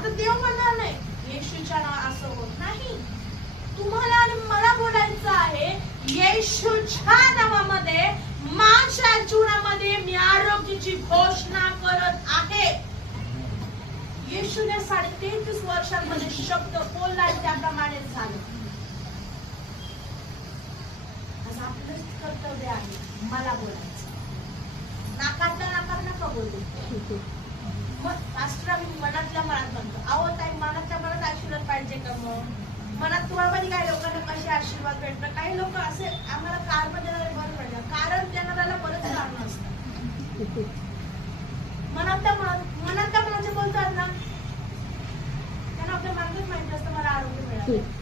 आता देव म्हणणार नाही येशूच्या नाव असं होत नाही. तुम्हाला आणि मला बोलायचं आहे येशूच्या नावामध्ये माझ्या जीवनामध्ये मी आरोग्याची घोषणा करत आहे. येशूने 33 वर्षांमध्ये शब्द बोलला त्याप्रमाणे झालं. आज आपलंच कर्तव्य आहे मला बोलायचं. नाकातल्या नाकात नका बोलू. मग पास्टर आम्ही मनातल्या मनात म्हणतो. अहो ताई मनातल्या मनात आशीर्वाद पाहिजे का? मग मनात तुम्हाला मध्ये काही लोकांना कसे आशीर्वाद भेटतात. काही लोक असे आम्हाला कारण देणारे बरं पडलं. कारण देणाऱ्याला बरंच कारण असतं. मनातल्या मनाचे बोलतात ना त्यांना आपल्या मनातच माहिती असतं मला आरोग्य मिळालं.